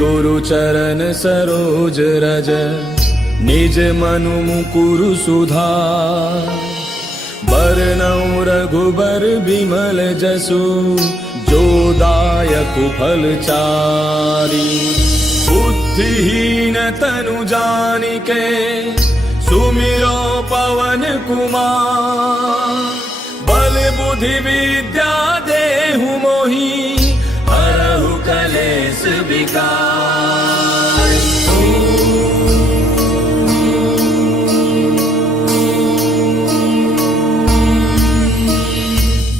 गुरु चरण सरोज रज निज मनु मुकुरु सुधार। बरनउँ रघुबर बिमल जसु जो दायक फल चारि। बुद्धिहीन तनु जानिके सुमिरो पवन कुमार। बल बुद्धि विद्या देहु मोहि हरहु कलेश विकार।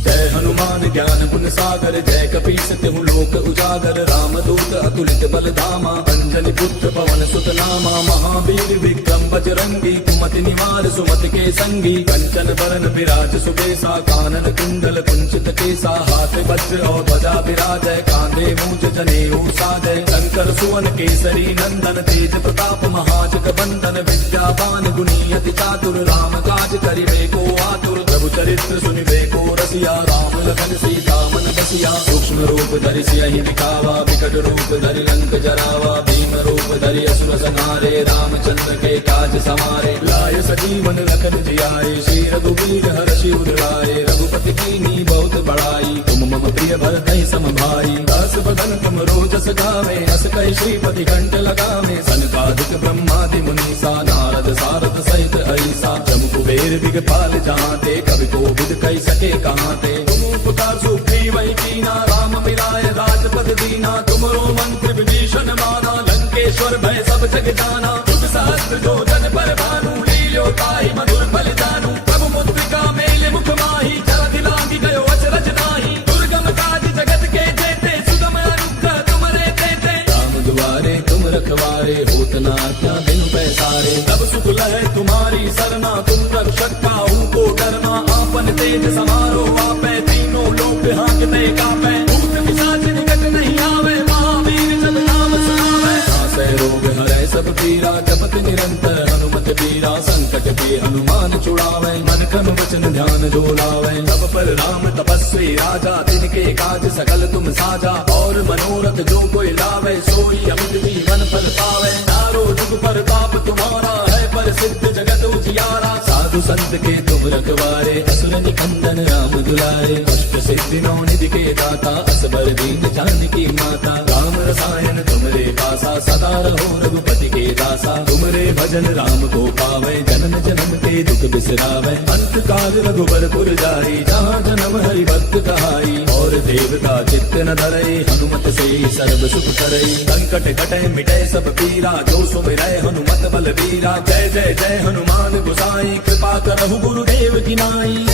जय हनुमान ज्ञान गुण सागर जय कपीस तिहु लोक उजागर। रामदूत अतुलित बल धामा अंजनी पुत्र पवन सुत नामा। महावीर विक्रम बजरंगी कुमति निवार सुमति के संगी। कंचन बरन विराज सुबेसा कानन कुंडल कुंचित केसा। हाथ वज्र और ध्वजा विराजय कांधे मूंज जनेऊ साजय। शंकर सुवन केसरी नंदन तेज प्रताप महाजग बंदन। विद्यावान गुणी अति चातुर राम काज करिबे को आतुर। प्रभु चरित्र सुनिबे को रसिया राम लखन सीता मन बसिया। सूक्ष्म रूप धरि सियहि दिखावा विकट रूप धरि लंक जरावा। भीम रूप धरि असुर संहारे रामचंद्र के काज समारे। लाय सजीवन लखन जियाए श्री रघुवीर हर्षि उर लाए। रघुपति कीन्ही बहुत बड़ाई तुम मम प्रिय भरतहि सम भाई। दास बदन तुम रोजस गावे अस कहि श्रीपति कंठ लगावे। सनकादिक ब्रह्मादि मुनीसा नारद सारद सहित ऐसा। जम कुबेर दिगपाल जहांते कवि कोविद कहि सके कहांते। तुम उपकार सुग्रीवहि कीन्हा राम मिलाय राजपद दीन्हा। तुमरो मंत्र विभीषण माना लंकेश्वर भय सब जग जाना। तुम सहस्त्र जो जन पर भानु लील्यो ताहि मधुर फल जानू। प्रभु मुद्रिका मेल मुख माहि जलधि लांघि गयो अचरज नाहि। दुर्गम काज जगत के जेते सुगम अनुग्रह तुमरे तेते। राम दुआरे तुम रखवारे होत न आज्ञा बिनु पैसारे। तब सुख लहै तुम्हारी सरना तुम रक्षक काहू को डरना। आपन तेज समारो आपै तीनों लोक हांकते कापै। भूत पिशाच निकट नहीं आवे महावीर जब नाम सुनावे। नासै रोग हरै सब पीरा जपत निरंतर हनुमत बीरा। संकट के हनुमान छुड़ावे मन क्रम वचन ध्यान जो लावे। तब पर राम तपस्वी राजा तिनके काज सकल तुम साजा। और मनोरथ जो कोई लावे सोई अमित जीवन फल पावे। चारों जुग परताप तुम्हारा है प्रसिद्ध जगत उजियारा। साधु संत के तुम रखवारे असुर निकंदन राम दुलारे। अष्ट सिद्धि नौ निधि के दाता असबर दीन जानकी माता। राम रसायन तुमरे पासा सदा रहो रघुपति के दासा। तुमरे भजन राम को पावे जन्म जन्म के दुख बिसरावे। अंत काल रघुबर पुर जाई जहाँ जन्म हरि भक्त कहाई। और देवता चित्त न धरई हनुमत से सर्व सुख करई। संकट कटै मिटै सब पीरा जो सुमिरै हनुमत बल बीरा। जय जय जय हनुमान गोसाई कृपा करहु गुरुदेव की नाई।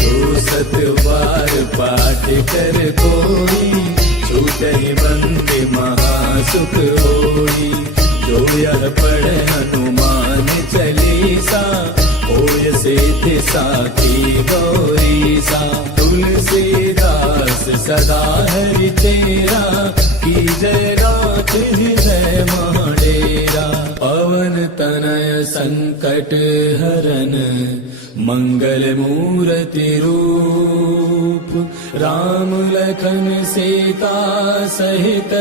जो सत बार पाठ कर कोई छूटहि बंदे महासुख होई। जो यह पढ़े हनुमान चालीसा होय सिद्धि साखी गौरीसा। तुलसीदास सदा हरि तेरा की जय राख हृदय महाडेरा। पवन तनय संकट हरन मंगल मूर्ति रूप। राम लखन सीता सहित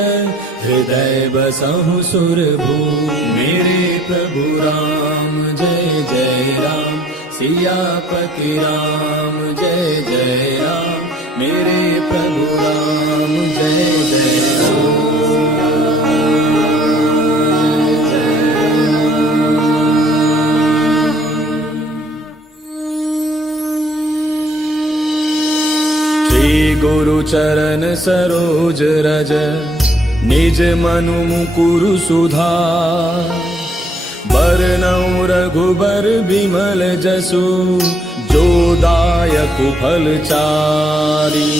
हृदय बसहु सुरभूप। मेरे प्रभु राम जय जय राम सियापति राम जय जय राम। मेरे प्रभु राम जय जय राम। गुरु चरण सरोज रज निज मनु मुकुरु सुधार। बरनउँ रघुबर बिमल जसु जो दायक फल चारि।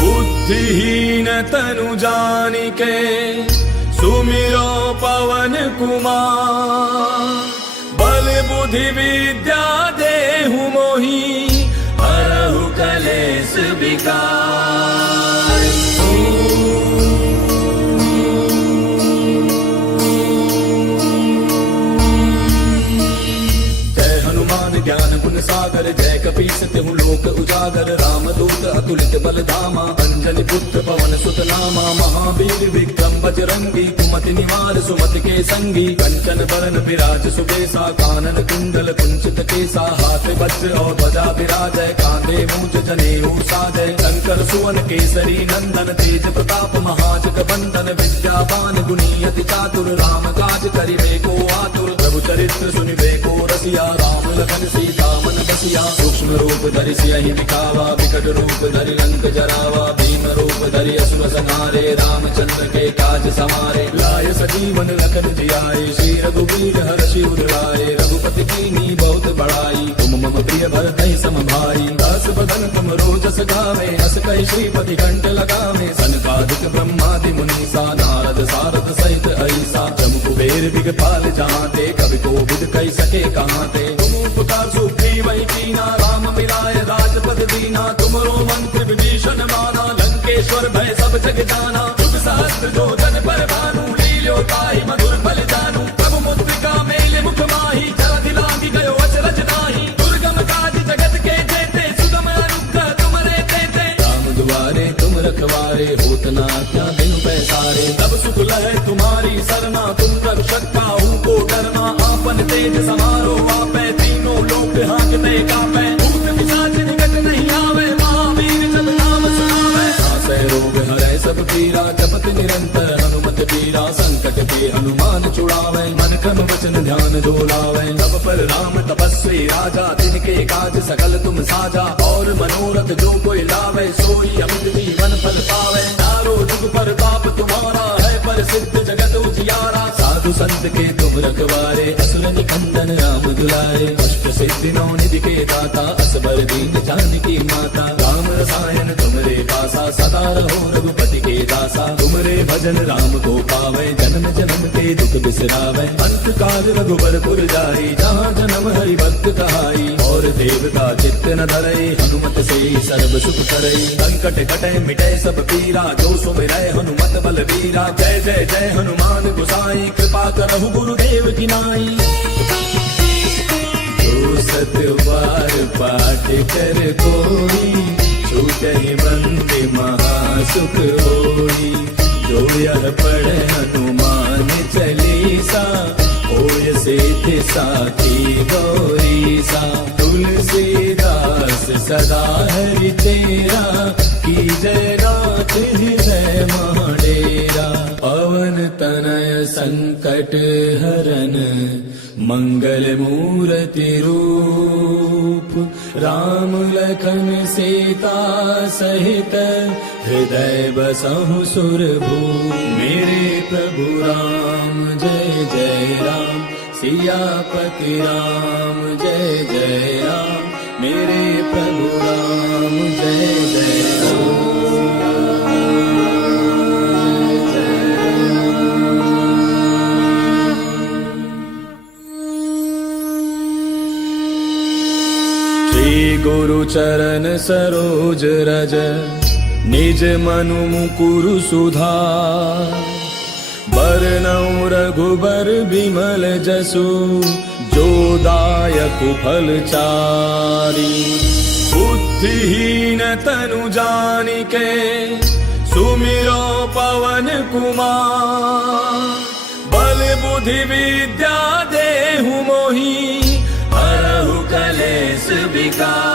बुद्धिहीन तनु जानिके सुमिरो पवन कुमार। बल बुद्धि विद्या देहु मोहि हरहु कलेश विकार। जय हनुमान ज्ञान गुण सागर जय कपीस तिहु लोक लोक उजागर रामदूत अतुलित बल धामा अंजनी पुत्र पवन सुत नामा महावीर विक्रम बजरंगी कुमति निवार सुमति के संगी कंचन बरन विराज सुबेसा कानन कुंडल कुंचित केसा हाथ वज्र और ध्वजा विराजय कांधे मूंज जनेऊ साजय शंकर सुवन केसरी नंदन तेज प्रताप महाजग बंदन विद्यावान गुणी अति चातुर राम काज करिबे को आतुर प्रभु चरित्र सुनिबे को रसिया राम लखन सीता मन बसिया सूक्ष्म रूप धरि सियहि दिखावा विकट रूप धरि लंक जरावा भीम रूप धरि असुर संहारे रामचंद्र के काज समारे लाय सजीवन लखन जियाए श्री रघुवीर हर्षि उर लाए रघुपति कीन्ही बहुत बड़ाई तुम मम प्रिय भरतहि सम भाई दास बदन तुम रोजस गावे हस कहि श्रीपति कंठ लगावे सनकादिक ब्रह्मादि मुनीसा नारद सारद सहित ऐसा जम कुबेर दिगपाल जहाते कवि को विद कहि सके कहाँ ते तुम उपकार सुग्रीव वही कीना राम मिलाए राजपद दीना तुमरो मंत्र विभीषण माना लंकेश्वर भय सब जग जाना युग सहस्त्र जो जन पर भानु लील्यो ताहि मधुर फल जानू प्रभु मुद्रिका मेले मुख माही जलधि लांघि गयो अचरज नाही दुर्गम काज जगत के जेते सुगम अनुग्रह तुमरे तेते राम दुआरे तुम रखवारे होत न क्या बिनु पैसारे तब सुख लहै तुम्हारी सरना तुम रक्षक काहू को डरना आपन तेज समारो आपै तीनों लोक हांकते कापै भूत पिशाच निकट नहीं आवे महावीर जब नाम सुनावे नासै रोग हरै सब पीरा जपत निरंतर हनुमत पीरा संकट के हनुमान छुड़ावे मन क्रम वचन ध्यान जो लावे तब पर राम तपस्वी राजा तिनके काज सकल तुम साजा और मनोरथ जो कोई लावे सोई अमित जीवन फल पावे चारों जुग पर ताप तुम्हारा है पर सिद्ध जगत उजियारा साधु संत के तुम रखवारे असुर निकंदन राम दुलारे अष्ट सिद्धि नौ निधि के दाता असबर दीन जानकी माता राम रसायन तुमरे पासा सदा रहो रघुपति के दासा तुमरे भजन राम को पावे जन्म जन्म के दुख बिसरावे अंत काल रघुबर पुर जाई जहाँ जन्म हरि भक्त कहाई और देवता चित्त न धरई हनुमत से सर्व सुख करई संकट कटे मिटे सब पीरा जो सुमिरै हनुमत बल वीरा जय जय जय हनुमान गोसाई कृपा करहु गुरुदेव की नाई जो सत बार पाठ कर कोई छूटहि बंदि महासुख होई जो यह पढ़े हनुमान चालीसा होय सिद्धि साखी गौरीसा तुलसीदास सदा हरि तेरा की जय नाथ हृदय महाडेरा पवन तनय संकट हरन मंगल मूर्ति रूप राम लखन सीता सहित हृदय बसहु सुरभूप मेरे प्रभु राम जय जय राम सियापति राम जय जय राम मेरे प्रभु राम जय जय राम गुरु चरण सरोज रज निज मनु मुकुरु सुधार बरनउँ रघुबर बिमल जसु जो दायक फल चारि बुद्धिहीन तनु जानिके सुमिरो पवन कुमार बल बुद्धि विद्या देहु मोहि हरहु कलेश विकार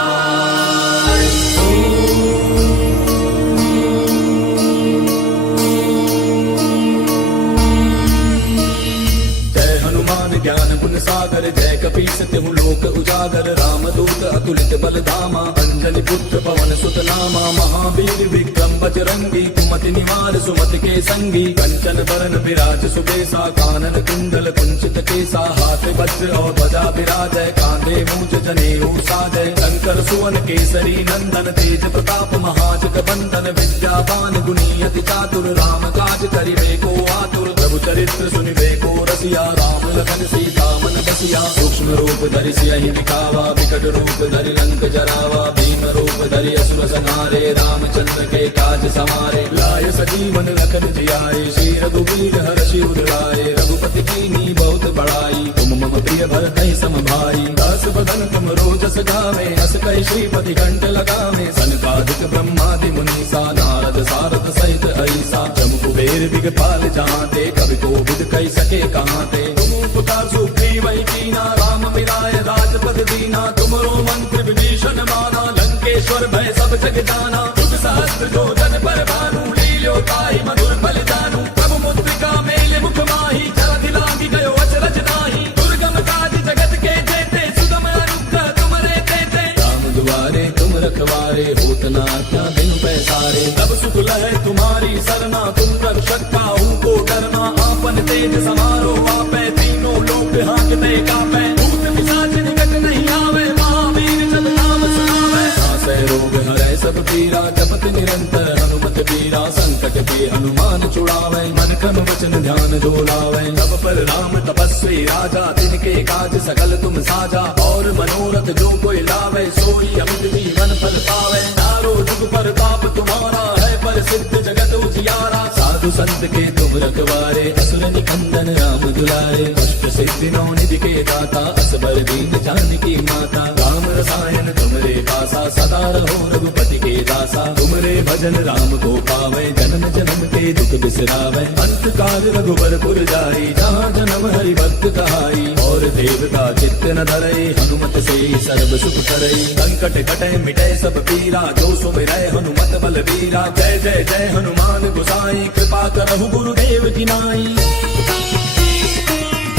जय हनुमान ज्ञान गुण सागर जय कपीस तिहु लोक उजागर रामदूत अतुलित बल धामा अंजनी पुत्र पवन सुत नामा महावीर विक्रम बजरंगी कुमति निवार सुमति के संगी कंचन बरन विराज सुबेसा कानन कुंडल कुंचित केसा हाथ वज्र और ध्वजा विराजय कांधे मूंज जनेऊ साजय शंकर सुवन केसरी नंदन तेज प्रताप महाजग बंदन विद्यावान गुणी अति चातुर राम काज करिबे को आतुर प्रभु चरित्र सुनिबे को रस रसिया राम लखन सीता मन बसिया सूक्ष्म रूप धरि सियहि दिखावा विकट रूप धरि लंक जरावा भीम रूप धरि असुर संहारे रामचंद्र के काज समारे लाय सजीवन लखन जियाए श्री रघुवीर हर्षि उर लाए रघुपति कीन्ही बहुत बड़ाई तुम मम प्रिय भरत सम भाई दास बदन तुम रोजस गावे अस कहि श्रीपति कंठ लगावे सनकादिक ब्रह्मादि मुनीसा नारद सारद सहित ऐसा जम कुबेर दिगपाल जहाते कवि कोविद कहि सके कहाते तुम उपकार सुग्रीव कीना राम मिलाय राजपद दीना तुमरो मंत्र विभीषण माना लंकेश्वर भय सब जग जाना युग सहस्त्र जो जन पर भानु लील्यो ताहि मधुर फल जानू प्रभु मुद्रिका मेले मुख माही जलधि लांघि गयो अचरज नाही दुर्गम काज जगत के जेते सुगम अनुग्रह तुमरे तेते राम दुआरे तुम रखवारे होत न आज्ञा बिनु पैसारे तब सुख लहै तुम्हारी सरना तुम रक्षक काहू को डरना आपन तेज समारो आपै तीनों लोक हांकते कापै भूत पिशाच निकट नहीं आवे महावीर जब नाम सुनावे नासै रोग हरै सब पीरा जपत निरंतर हनुमत पीरा संकट के हनुमान छुड़ावे मन क्रम वचन ध्यान जो लावे तब पर राम तपस्वी राजा तिनके काज सकल तुम साजा और मनोरथ जो कोई लावे सोई अमित जीवन फल पावे चारों जुग पर ताप तुम्हारा है पर सिद्ध जगत उजियारा साधु संत के तुम रखवारे असुर निकंदन राम दुलारे अष्ट सिद्धि नौ निधि के दाता असबर दीन जानकी माता राम रसायन तुमरे पासा सदा रहो रघुपति के दासा तुमरे भजन राम को पावे जन्म जन्म के दुख बिसरावे अंत काल रघुबर पुर जाई जहाँ जन्म हरि भक्त कहाई और देवता चित्त न धरई हनुमत से सर्व सुख करई संकट कटे मिटे सब पीरा जो सुमिरै हनुमत बल बीरा जय जय जय हनुमान गोसाई कृपा करहु गुरुदेव की नाई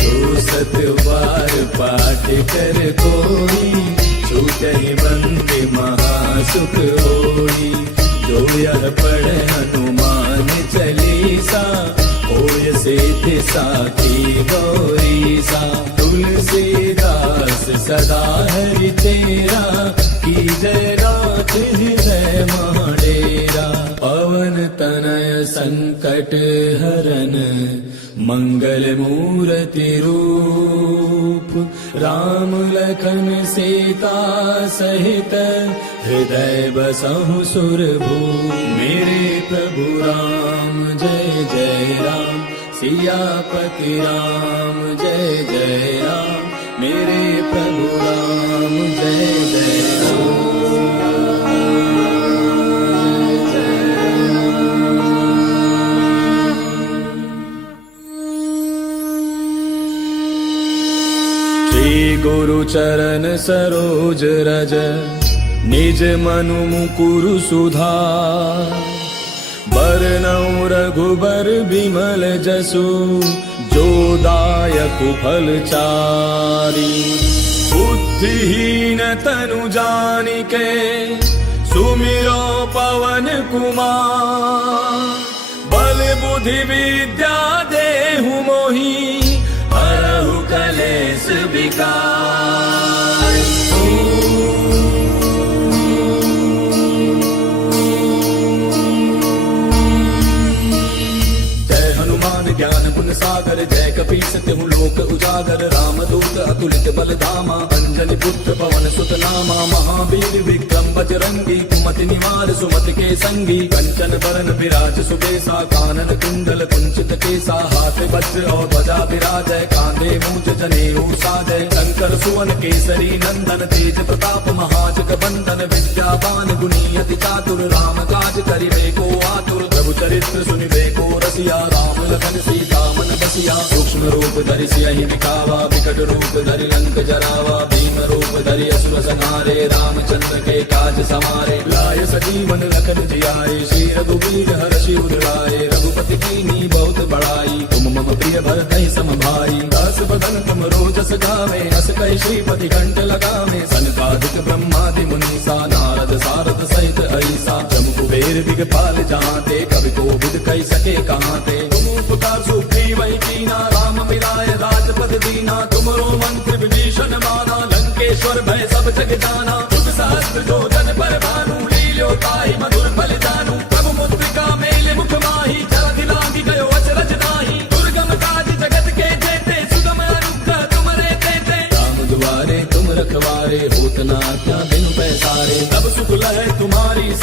जो सत बार पाठ कर कोई छूटहि बंदे महासुख होई जो यह पढ़े हनुमान चालीसा होय सिद्धि साखी गौरीसा तुलसीदास सदा हरि तेरा की जय रात हृदय महाडेरा पवन तनय संकट हरन मंगल मूर्ति रूप राम लखन सीता सहित हृदय बसहु सुरभूप मेरे प्रभु राम जय जय राम सियापति राम जय जय राम मेरे प्रभु राम जय जय राम गुरु चरण सरोज रज निज मनु मुकुरु सुधार बरनउँ रघुबर बिमल जसु जो दायक फल चारि बुद्धिहीन तनु जानिके सुमिरो पवन कुमार बल बुद्धि विद्या देहु मोहि हरहु कलेश विकार जय हनुमान ज्ञान गुण सागर जय कपीस तिहु लोक उजागर रामदूत अतुलित बल धामा अंजनी पुत्र पवन सुत नामा महावीर विक्रम बजरंगी कुमति निवार सुमति के संगी कंचन बरन विराज सुबेसा कानन कुंडल कुंचित केसा हाथ वज्र और ध्वजा विराजय कांधे मूंज जनेऊ साजय शंकर सुवन केसरी नंदन तेज प्रताप महाजग बंदन विद्यावान गुणी अति चातुर राम काज करिबे को आतुर प्रभु चरित्र सुनिबे को रसिया राम लखन सीता मन बसिया सूक्ष्म रूप धरि सियहि दिखावा विकट रूप धरि लंक जरावा भीम रूप धरि असुर संहारे रामचंद्र के काज समारे लाय सजीवन लखन जियाए श्री रघुवीर हर्षि उर लाए रघुपति कीन्ही बहुत बड़ाई तुम मम प्रिय भरत सम भाई दास बदन तुम रोजस गावे अस कहि श्रीपति कंठ लगावे सनकादिक ब्रह्मादि मुनीसा नारद सारद सहित ऐसा जम कुबेर दिगपाल जहाते कवि कोविद कहि सके कहाते तुम उपकार सुग्रीव कीना राम मिलाय राजपद दीना तुमरो मंत्र विभीषण माना लंकेश्वर भय सब जग जाना युग सहस्त्र जो जन पर भानु लील्यो ताहि मधुर फल जानू प्रभु मुद्रिका मेले मुख माही जलधि लांघि गयो अचरज नाही दुर्गम काज जगत के जेते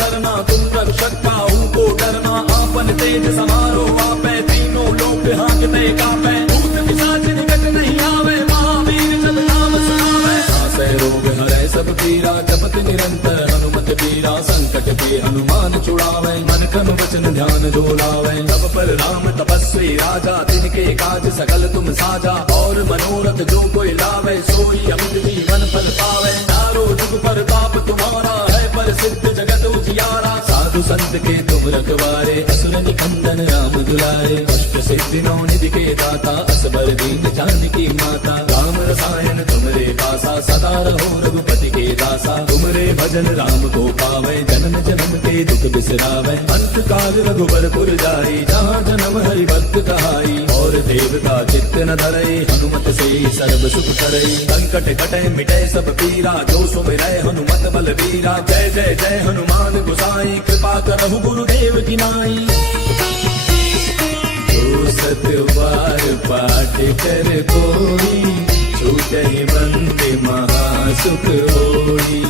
सरना तुम रक्षक काहू को डरना आपन तेज समारो आपे तीनों लोक हांकते कापे भूत पिशाच निकट नहीं आवे महावीर जब नाम सुनावे नासै रोग हरै सब पीरा जपत निरंतर हनुमत पीरा संकट पे हनुमान छुड़ावे मन क्रम वचन ध्यान जो लावे तब पर राम तपस्वी राजा तिनके काज सकल तुम साजा और मनोरथ जो कोई लावे सोई अमित जीवन फल पावे चारों जुग पर ताप तुम्हारा है पर सिद्ध जगत उजियारा साधु संत के तुम रखवारे असुर निकंदन राम दुलारे अष्ट सिद्धि नौ निधि के दाता असबर दीन जानकी माता राम रसायन तुमरे पासा सदा रहो रघुपति के दासा तुमरे भजन राम को पावे जन्म जन्म के दुख बिसरावे अंत काल रघुबर पुर जाई जहाँ जन्म हरि भक्त कहाई और देवता चित्त न धरई हनुमत से सर्व सुख करई संकट कटे मिटे सब पीरा जो सुमिरै हनुमत बल वीरा जय जय जय हनुमान गोसाई कृपा करहु गुरुदेव की नाई जो सत बार पाठ कर कोई छूटहि बंदे महासुख होई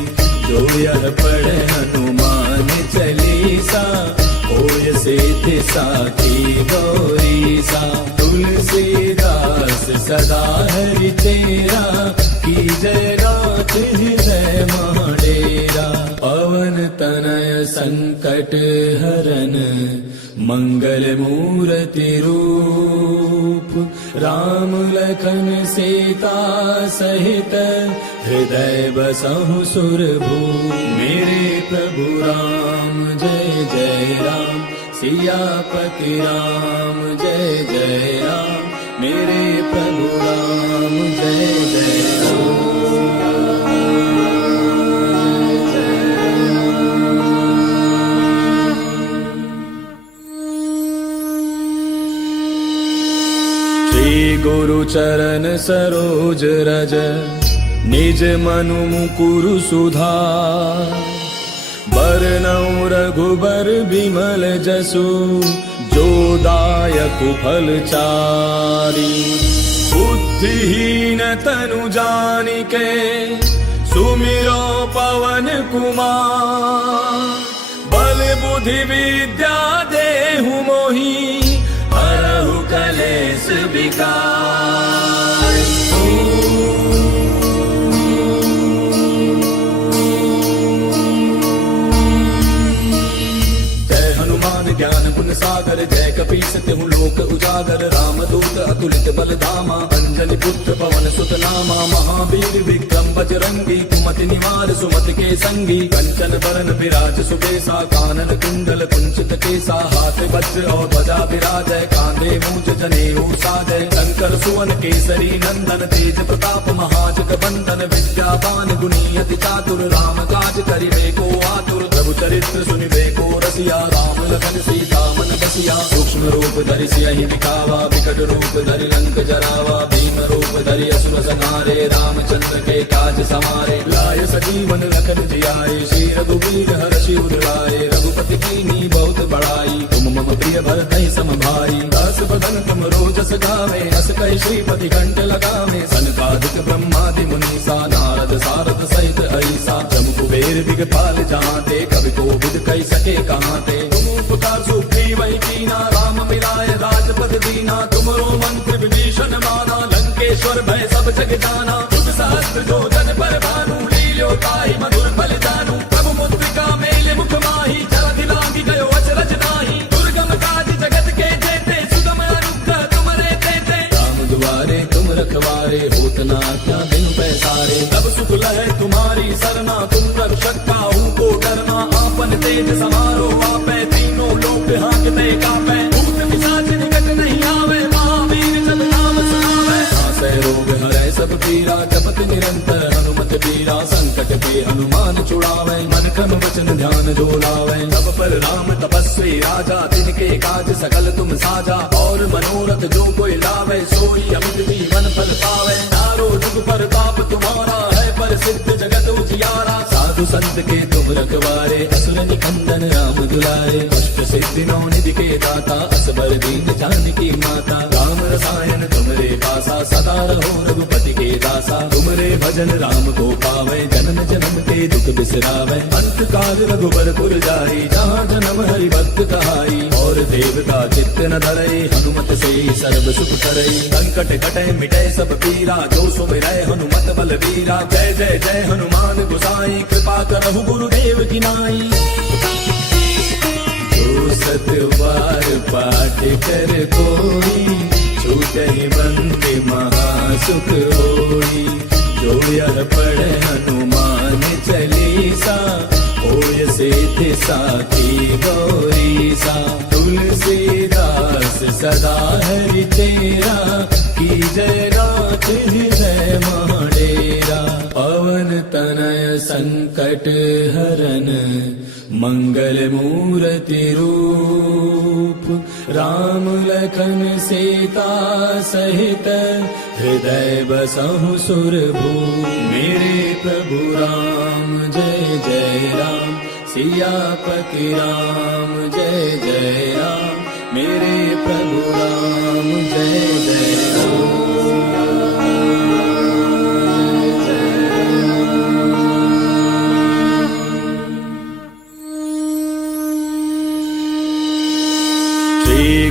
जो यह पढ़े हनुमान चालीसा होय सिद्धि साखी गौरीसा तुलसीदास सदा हरि तेरा की जय रात हृदय महाडेरा पवन तनय संकट हरन मंगल मूर्ति रूप राम लखन सीता सहित हृदय बसहु सुरभूप मेरे प्रभु राम जय जय राम सियापति राम जय जय राम मेरे प्रभु राम जय जय राम गुरु चरण सरोज रज निज मनु मुकुरु सुधार बरनउँ रघुबर बिमल जसु जो दायक फल चारि बुद्धिहीन तनु जानिके सुमिरो पवन कुमार बल बुद्धि विद्या देहु मोहि हरहु कलेश विकार जय हनुमान ज्ञान गुण सागर जय कपीस तिहु लोक उजागर राम दूत अतुलित बल धामा अंजलि पुत्र पवन सुत नामा महावीर विक्रम बजरंगी कुमति निवार सुमति के संगी कंचन बरन विराज सुबेसा कानन कुंडल कुंचित केसा हाथ वज्र और ध्वजा विराजय कांधे मूंज जनेऊ साजय शंकर सुवन केसरी नंदन तेज प्रताप महाजग बंदन विद्यावान गुणी अति चातुर राम काज करिबे को आतुर प्रभु चरित्र सुनिबे को रसिया राम लखन सीता मन बसिया सूक्ष्म रूप धरि सियहि दिखावा विकट रूप धरि लंक जरावा भीम रूप धरि असुर संहारे रामचंद्र के काज समारे लाय सजीवन लखन जियाए श्री रघुवीर हर्षि उर लाए रघुपति कीन्ही बहुत बड़ाई तुम मम प्रिय भरतहि सम भाई दास बदन तुम रोजस गावे हस कहि श्रीपति कंठ लगावे सनकादिक ब्रह्मादि मुनीसा नारद सारद सहित ऐसा जम कुबेर दिगपाल जहांते कवि कोविद कहि सके कहांते तुम उपकार सुग्रीवहि कीना राम मिलाय राजपद दीना तुमरो मंत्र विभीषण माना लंकेश्वर भय सब जग जाना तुम सहस्त्र जो जन पर भानु लील्यो ताहि मधुर फल जानू प्रभु मुद्रिका मेल मुख माहि जलधि लांघि गयो अचरज नाहि दुर्गम काज जगत के जेते सुगम अनुग्रह तुमरे तेते राम दुआरे तुम रखवारे होत न आज्ञा बिनु पैसारे तब सुख लहै तुम्हारी सरना तुम रक्षक काहू को डरना आपन तेज समारो आपै तीनों लोक हांकते कापै भूत पिशाच निकट नहीं आवे महावीर जब नाम सुनावे नासै रोग हरै सब पीरा जपत निरंतर हनुमत पीरा संकट पे हनुमान छुड़ावे मन क्रम वचन ध्यान जो लावे तब पर राम तपस्वी राजा तिनके काज सकल तुम साजा और मनोरथ जो कोई लावे सोई अमित जीवन फल पावे चारों जुग पर ताप तुम्हारा है पर सिद्ध जगत उजियारा साधु संत के तुम रखवारे असुर निकंदन राम दुलारे अष्ट सिद्धि नौ निधि के दाता असबर दीन जानकी माता राम रसायन तुमरे पासा सदा रहो रघुपति के दासा तुमरे भजन राम को पावे जन्म जन्म के दुख बिसरावे अंत काल रघुबर पुर जाई जहाँ जन्म हरि भक्त कहाई और देवता चित्त न धरे हनुमत से सर्व सुख करे संकट कटे मिटे सब पीरा जो सुमिरै हनुमत बल वीरा जय जय जय हनुमान गोसाई कृपा करहु गुरुदेव की नाई जो सत बार पाठ कर कोई छूटहि बंदे महासुख होई जो यह पढ़े हनुमान चालीसा होय सिद्धि साखी गौरीसा तुलसीदास सदा हरि तेरा की जय नाथ हृदय महाडेरा पवन तनय संकट हरन मंगल मूर्ति रूप राम लखन सीता सहित हृदय बसहु सुरभूप मेरे प्रभु राम जय जय राम सियापति राम जय जय राम मेरे प्रभु राम जय जय राम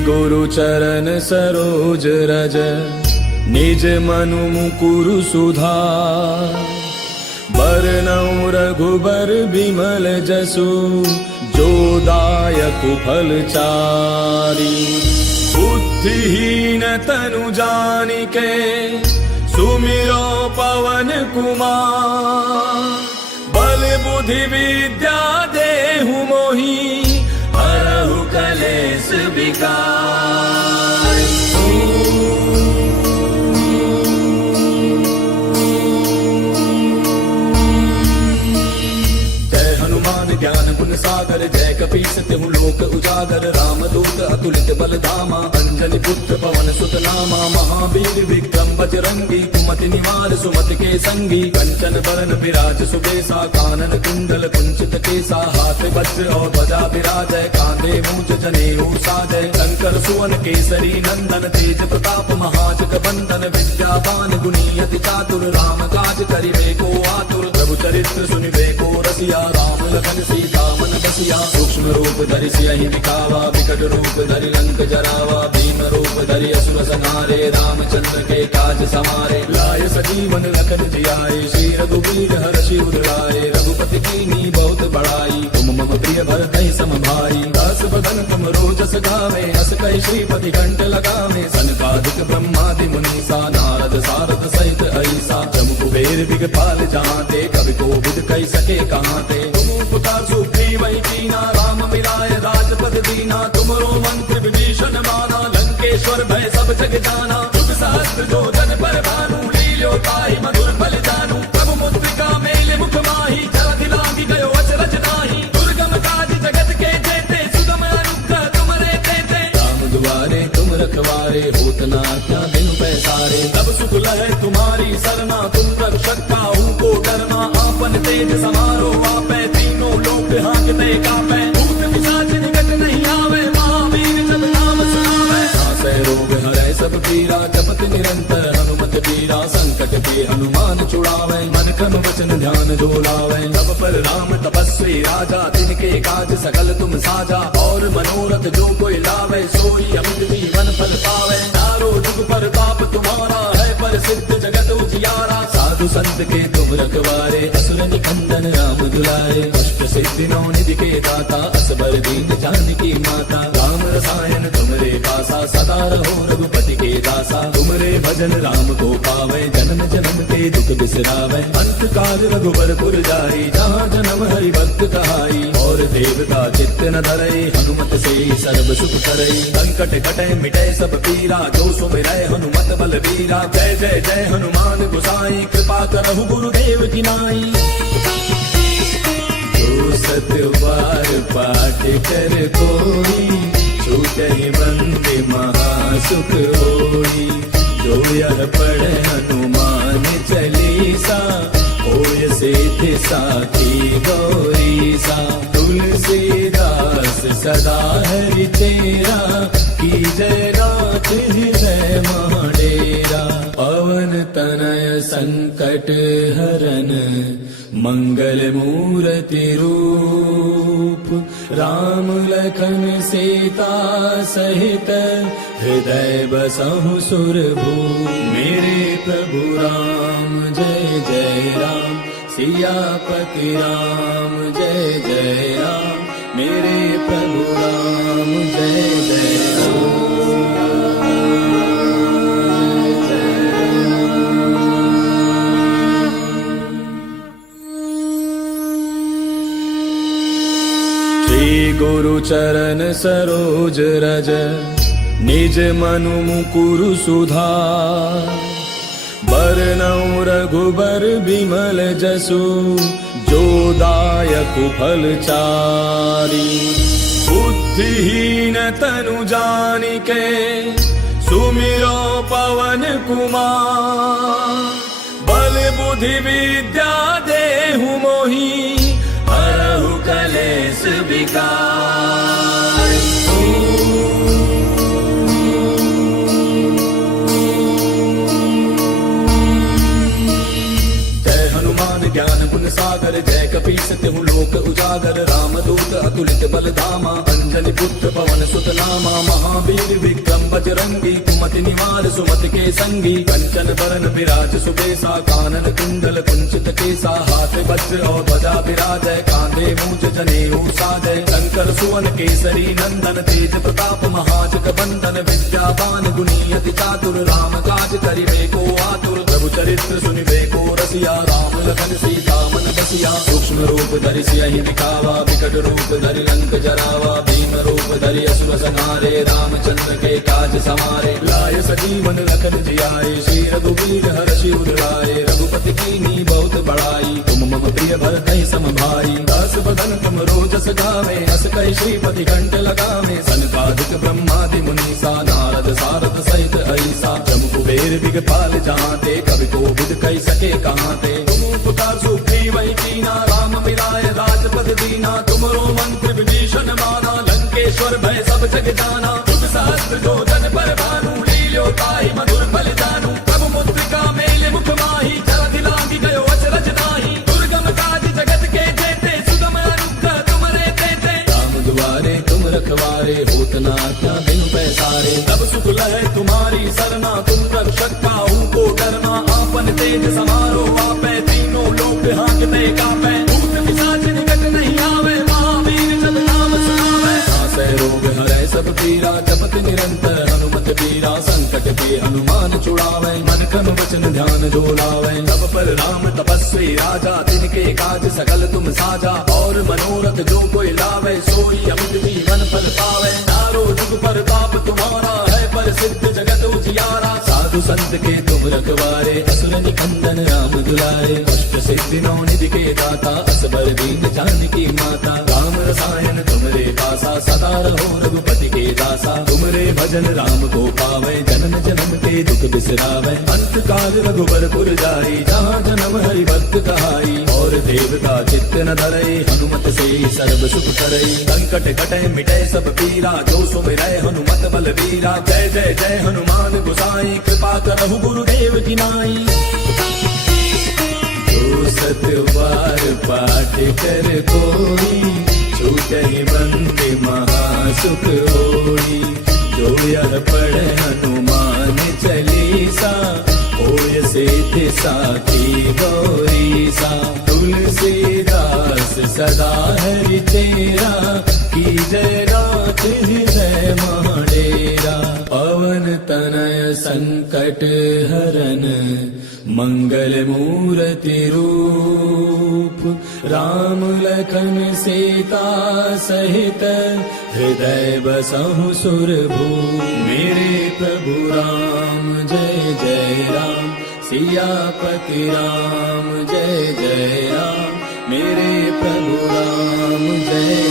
गुरु चरण सरोज रज निज मनु मुकुरु सुधार बरनउँ रघुबर बिमल जसु जो दायक फल चारि बुद्धिहीन तनु जानिके सुमिरो पवन कुमार बल बुद्धि विद्या देहु मोहि हरहु कलेश विकार जय हनुमान ज्ञान गुण सागर जय कपीस तिहु लोक उजागर राम दूत अतुलित बल धामा अंजनी पुत्र पवन सुत नामा महावीर विक्रम बजरंगी कुमति निवार सुमति के संगी कंचन बरन विराज सुबेसा कानन कुंडल कुंचित केसा हाथ वज्र और ध्वजा विराजय कांधे मूंज जनेऊ साजय शंकर सुवन केसरी नंदन तेज प्रताप महाजग बंदन विद्यावान गुणी अति चातुर राम काज करिबे को आतुर प्रभु चरित्र सुनिबे को रसिया राम लखन सीता मन बसिया सूक्ष्म रूप धरि सियहि दिखावा विकट रूप धरि लंक जरावा भीम रूप धरि असुर संहारे रामचंद्र के काज समारे लाय सजीवन लखन जियाए श्री रघुवीर हर्षि उर लाए रघुपति कीन्ही बहुत बड़ाई तुम मम प्रिय भरतहि सम भाई दास बदन तुम रोजस गावे अस कहि श्रीपति कंठ लगावे सनकादिक ब्रह्मादि मुनीसा नारद सारद सहित ऐसा जम कुबेर दिगपाल जहाते कवि कोविद कहि सके कहाते तुम उपकार सुग्रीव कीना राम मिलाय राजपद दीना तुमरो मंत्र विभीषण माना लंकेश्वर भय सब जग जाना युग सहस्त्र जो जन पर भानु लील्यो ताहि मधुर फल जानू प्रभु मुद्रिका मेले मुख माही जलधि लांघि गयो अचरज नाही दुर्गम काज जगत के जेते सुगम अनुग्रह तुमरे तेते राम दुआरे तुम रखवारे होत न आज्ञा बिनु पैसारे तब सुख लहै तुम्हारी सरना तुम रक्षक काहू को डरना आपन तेज समारो आपै तीनों लोक हांकते कापै भूत पिशाच निकट नहीं आवे महावीर जब नाम सुनावे नासै रोग हरै सब पीरा जपत निरंतर हनुमत पीरा संकट के हनुमान छुड़ावे मन क्रम वचन ध्यान जो लावे तब पर राम तपस्वी राजा तिनके काज सकल तुम साजा और मनोरथ जो कोई लावे सोई अमित जीवन फल पावे चारों जुग पर ताप तुम्हारा है पर सिद्ध जगत उजियारा साधु संत के तुम रखवारे असुर निकंदन राम दुलारे अष्ट सिद्धि नौ निधि के दाता असबर दीन जानकी माता राम रसायन तुमरे पासा सदा रहो रघुपति के दासा तुमरे भजन राम को पावे जन्म जन्म के दुख बिसरावे अंत काल रघुबर पुर जाई जहाँ जन्म हरि भक्त कहाई और देवता चित्त न धरे हनुमत से सर्व सुख करे संकट कटे मिटे सब पीरा जो सुमिरै हनुमत बल वीरा जय जय जय हनुमान गोसाई कृपा करहु गुरुदेव की नाई जो सत बार पाठ कर कोई छूटहि बंदे महासुख होई जो यह पढ़े हनुमान चालीसा होय सिद्धि साखी गौरीसा तुलसीदास दास सदा हरि तेरा, कीजय नाथ हृदय महाडेरा। पवन तनय संकट हरन, मंगल मूर्ति रूप, राम लखन सीता सहित, हृदय बसहु सुरभूप। मेरे प्रभु राम जय जय राम, सियापति राम जय जय राम। मेरे प्रभु राम जय जय राम। श्री गुरु चरण सरोज रज, निज मनु मुकुरु सुधार। बरनउँ रघुबर बिमल जसु, जो दायक फल चारि। बुद्धिहीन तनु जानिके, सुमिरो पवन कुमार। बल बुद्धि विद्या देहु मोहि, हरहु कलेश विकार। ज्ञान गुण सागर, जय कपीस तिहु लोक उजागर। रामदूत अतुलित बल धामा, अंजनी पुत्र पवन सुत नामा। महावीर विक्रम बजरंगी, कुमति निवार सुमति के संगी। कंचन बरन विराज सुबेसा, कानन कुंडल कुंचित केसा। हाथ वज्र और ध्वजा विराजय, कांधे मूंज जनेऊ साजय। शंकर सुवन केसरी नंदन, तेज प्रताप महाजग बंदन। विद्यावान गुणी अति चातुर, राम काज करिबे को आतुर। प्रभु चरित्र सुनिबे को रसिया, राम लखन सीता मन बसिया। सूक्ष्म रूप धरि सियहि दिखावा, विकट रूप धरि लंक जरावा। भीम रूप धरि असुर संहारे, रामचंद्र के काज समारे। लाय सजीवन लखन जियाए, श्री रघुवीर हर्षि उर लाए। रघुपति कीन्ही बहुत बड़ाई, तुम मम प्रिय भरतहि सम भाई। दास बदन तुम रोजस गावे, अस कहि श्रीपति कंठ लगावे। सनकादिक ब्रह्मादि मुनीसा, नारद सारद सहित अहिसा। जम कुबेर दिगपाल जहांते, कवि कोविद कहि सके कहांते। तुम उपकार सुग्रीव वही कीना, राम मिलाय राजपद दीना। तुमरो मंत्र विभीषण माना, लंकेश्वर भय सब जग जाना। तुम सहस्त्र जो जन पर भानु, लील्यो ताहि मधुर फल जानू। प्रभु मुद्रिका मेले मुख माही, जलधि लांघि गयो अचरज नाहि। दुर्गम काज जगत के जेते, सुगम अनुग्रह तुमरे तेते। राम दुआरे तुम रखवारे, होत न आज्ञा बिनु पैसारे। तब सुख लहै तुम्हारी सरना, तुम रक्षक काहू को डरना। आपन तेज समारो आपै, तीनों लोक हांकते कापै। भूत पिशाच निकट नहीं आवे, महावीर जब नाम सुनावे। नासै रोग हरै सब पीरा, जपत निरंतर हनुमत बीरा। संकट के हनुमान छुड़ावे, मन क्रम वचन ध्यान जो लावे। तब पर राम तपस्वी राजा, तिनके काज सकल तुम साजा। और मनोरथ जो कोई लावे, सोई अमित जीवन फल पावे। चारों जुग परताप तुम्हारा है, प्रसिद्ध जगत उजियारा। साधु संत के तुम रखवारे, असुर निकंदन राम दुलारे। अष्ट सिद्धि नौ निधि के दाता, असबर दीन जानकी माता। राम रसायन तुमरे पासा, सदा रहो रघुपति के दासा। तुमरे भजन राम को पावे, जन्म जन्म के दुख बिसरावे। अंत काल रघुबर पुर जाई, जहाँ जन्म हरि भक्त कहाई। और देवता चित्त न धरई, हनुमत से सर्व सुख करई। संकट कटै मिटै सब पीरा, जो सुमिरै हनुमत बल वीरा। जय जय जय हनुमान गोसाई, कृपा करहु गुरुदेव की नाई। जो सत बार पाठ कर कोई, छूटहि बंदी महासुख होई। जो यह पढ़े हनुमान चालीसा, होय सिद्धि साखी गौरीसा। तुलसीदास सदा हरि तेरा, कीजय नाथ हृदय महाडेरा। पवन तनय संकट हरन, मंगल मूर्ति रूप। राम लखन सीता सहित, हृदय बसहु सुरभूप। मेरे प्रभु राम जय जय राम, सियापति राम जय जय राम। मेरे प्रभु राम जय